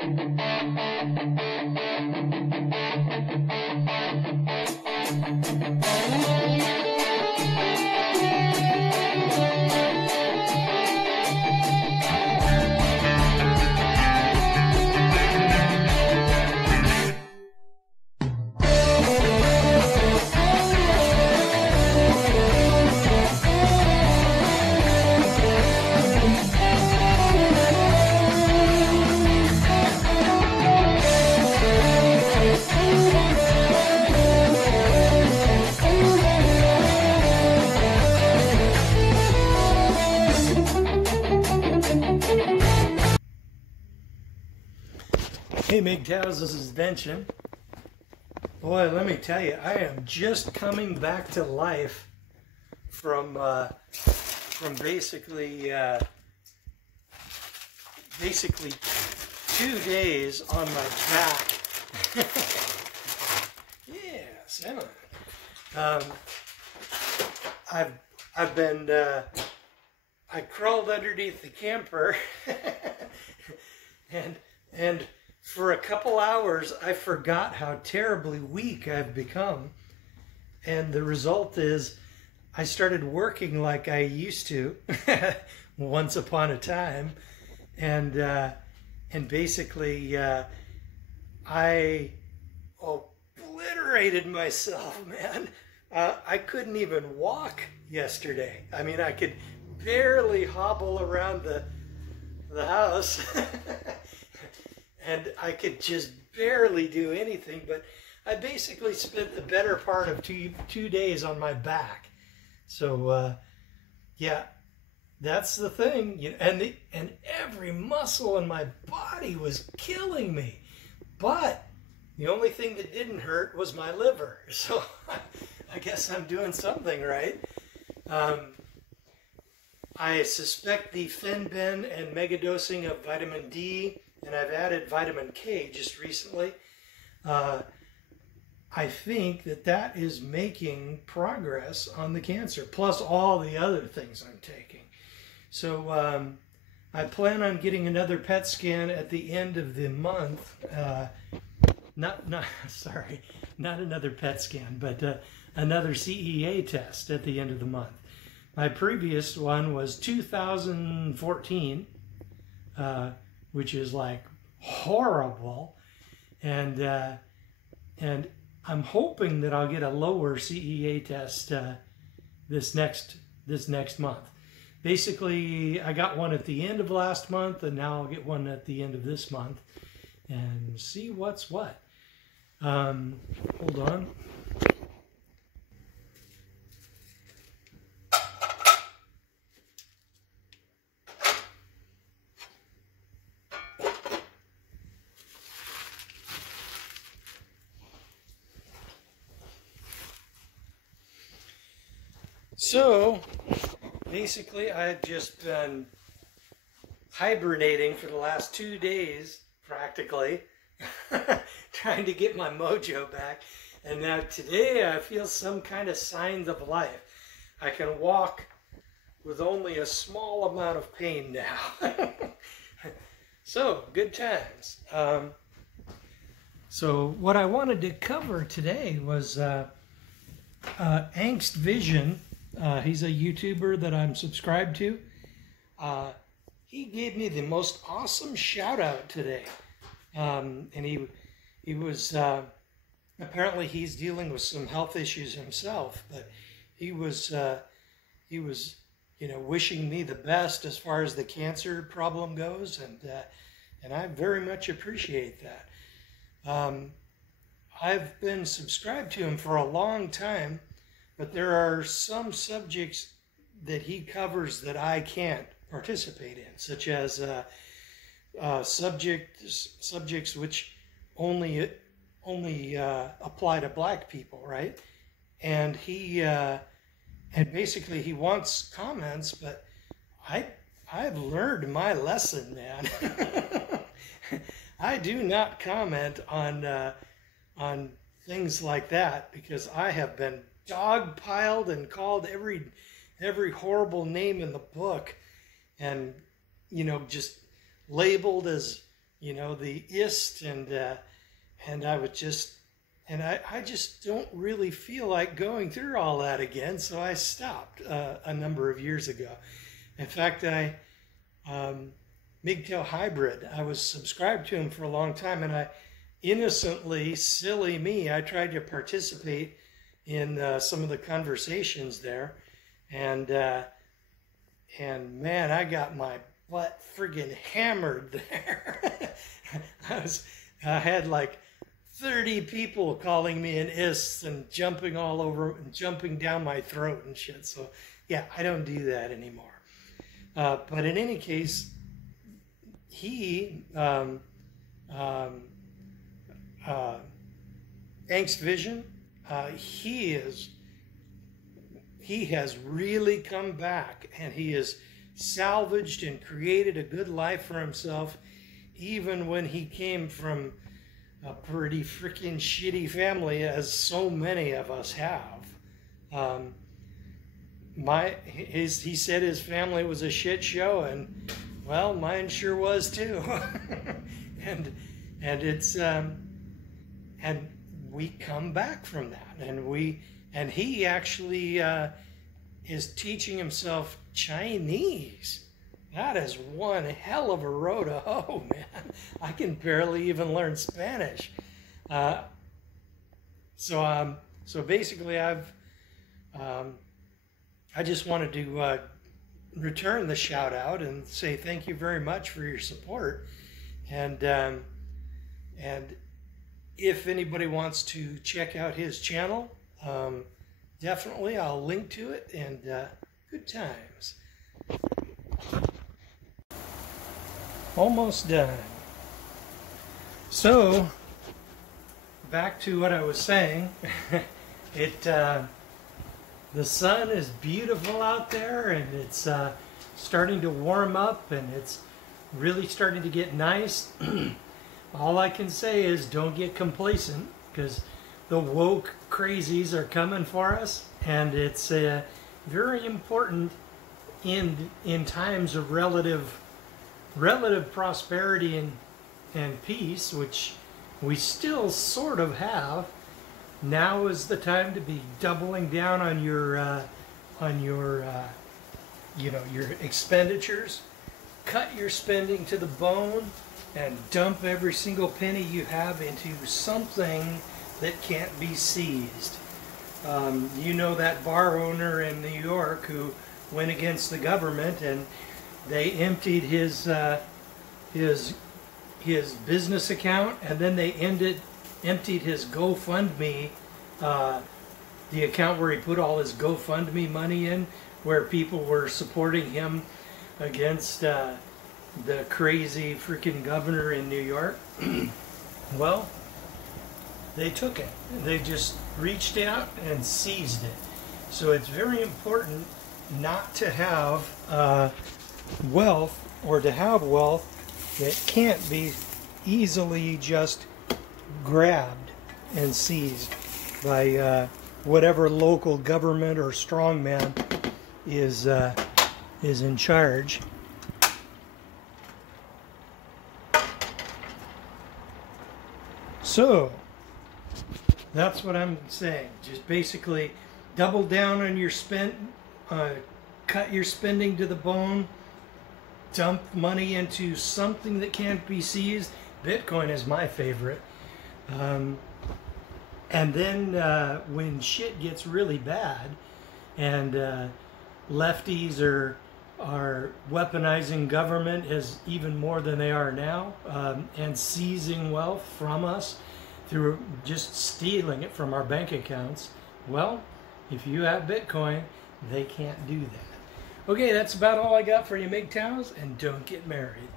Hey MGTOWs, this is Vention. Boy, let me tell you, I am just coming back to life from basically 2 days on my back. Yes, Emma. I've been I crawled underneath the camper and for a couple hours, I forgot how terribly weak I've become. And the result is I started working like I used to once upon a time. And basically, I obliterated myself, man. I couldn't even walk yesterday. I mean, I could barely hobble around the house. And I could just barely do anything, but I basically spent the better part of two days on my back. So, yeah, that's the thing. And every muscle in my body was killing me. But the only thing that didn't hurt was my liver. So I guess I'm doing something right. I suspect the Fen-Ben and megadosing of vitamin D, and I've added vitamin K just recently. I think that is making progress on the cancer, plus all the other things I'm taking. So I plan on getting another PET scan at the end of the month. Not another PET scan, but another CEA test at the end of the month. My previous one was 2014, which is like horrible, and I'm hoping that I'll get a lower CEA test this next month. Basically, I got one at the end of last month, and now I'll get one at the end of this month, and see what's what. Hold on. So, basically, I've just been hibernating for the last 2 days, practically, trying to get my mojo back. And now today, I feel some kind of signs of life. I can walk with only a small amount of pain now. So, good times. So, what I wanted to cover today was AngstVision. He's a YouTuber that I'm subscribed to. He gave me the most awesome shout out today. And he was, apparently he's dealing with some health issues himself, but he was, wishing me the best as far as the cancer problem goes. And I very much appreciate that. I've been subscribed to him for a long time, but there are some subjects that he covers that I can't participate in, such as subjects which only apply to black people, right? And and basically he wants comments, but I've learned my lesson, man. I do not comment on things like that, because I have been dogpiled and called every horrible name in the book, and just labeled as you know, the ist, and I would just, and I just don't really feel like going through all that again, so I stopped a number of years ago. In fact, MGTOW Hybrid, I was subscribed to him for a long time, and I innocently, silly me, I tried to participate in some of the conversations there, and man, I got my butt friggin' hammered there. I had like 30 people calling me an ist and jumping all over and jumping down my throat and shit. So yeah, I don't do that anymore. But in any case, he, AngstVision, he has really come back, and he has salvaged and created a good life for himself, even when he came from a pretty freaking shitty family, as so many of us have. He said his family was a shit show, and well, mine sure was too. and it's and we come back from that, and he actually is teaching himself Chinese. That is one hell of a road to hoe, man. I can barely even learn Spanish. So basically, I just wanted to return the shout out and say thank you very much for your support, and if anybody wants to check out his channel, definitely I'll link to it, and good times. Almost done. So back to what I was saying. The sun is beautiful out there, and it's starting to warm up, and it's really starting to get nice. All I can say is don't get complacent, because the woke crazies are coming for us, and it's very important in times of relative prosperity and peace, which we still sort of have. Now is the time to be doubling down on your you know, your expenditures. Cut your spending to the bone and dump every single penny you have into something that can't be seized. You know that bar owner in New York who went against the government, and they emptied his business account, and then they emptied his GoFundMe, the account where he put all his GoFundMe money in, where people were supporting him against the crazy freaking governor in New York. Well, they took it. They just reached out and seized it. So it's very important not to have wealth, or to have wealth that can't be easily just grabbed and seized by whatever local government or strongman is in charge. So that's what I'm saying. Just basically double down on your cut your spending to the bone, dump money into something that can't be seized. Bitcoin is my favorite. And then when shit gets really bad, and lefties are weaponizing government as even more than they are now, and seizing wealth from us through just stealing it from our bank accounts. Well, if you have Bitcoin, they can't do that. Okay, that's about all I got for you MGTOWs, and don't get married.